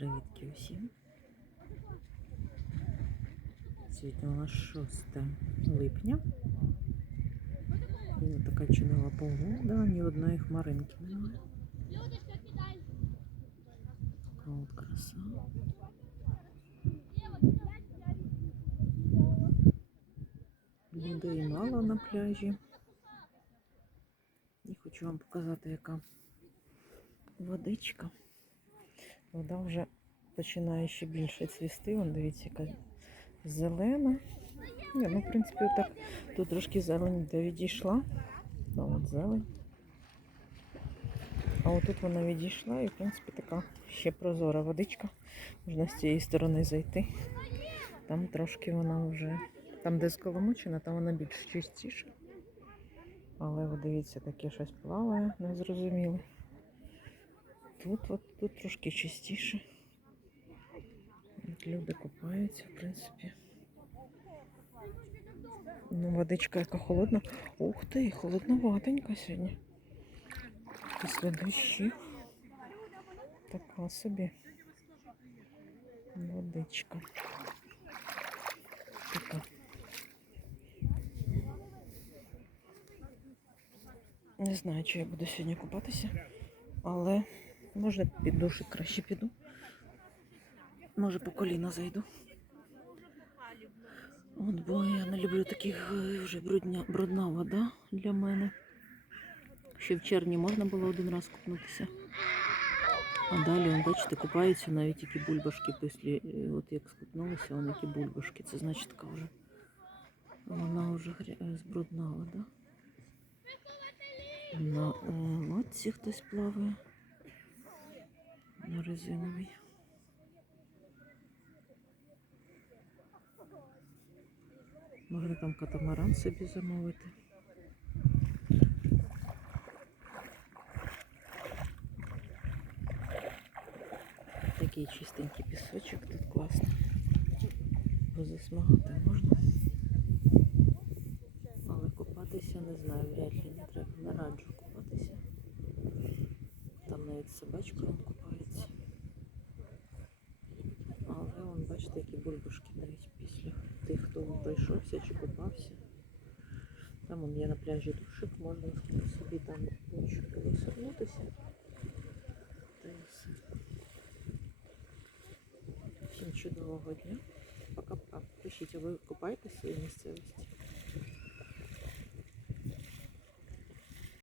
Привітки усім. Сьогодні у нас 6 липня. І ось така чудова погода, ні одної хмаринки немає. Така от краса. Людей мало на пляжі. І хочу вам показати, яка водичка. Вода вже починає ще більше цвісти. Вон, дивіться, яка зелена. Ні, ну, в принципі, так тут трошки зелень відійшла. Ну, от зелень. А отут вона відійшла і, в принципі, така ще прозора водичка. Можна з цієї сторони зайти. Там трошки вона вже. Там, де сколомучена, там вона більш чистіша. Але дивіться, таке щось плаває, незрозуміле. Тут от тут трошки чистіше. Люди купаються, в принципі. Ну, водичка яка холодна. Ух ти, холодноватенька сьогодні. Після дощів. Така собі. Водичка. Така. Не знаю, чи я буду сьогодні купатися, але може під душик краще піду. Може по коліна зайду. От, бо я не люблю таких е, вже брудня, брудна вода для мене. Ще в червні можна було один раз купнутися. А далі, бачите, купаються навіть які бульбашки після, е, от як скупнулися, вони які бульбашки. Це значить така вже вона вже е, збрудна вода. На лодці хтось плаває. На резиновій. Можна там катамаран собі замовити. Такий чистенький пісочок тут класно. Позасмагати можна. Але купатися не знаю, вряд ли не треба. Не раджу купатися. Там навіть собачка вон які бульбашки навіть після тих, хто пройшовся чи купався. Там вон є на пляжі душик, можна собі там ночі висорнутися. Та і все. Всім чудового дня. Пока-пока. Пишіть, а ви купаєтеся в місцевості?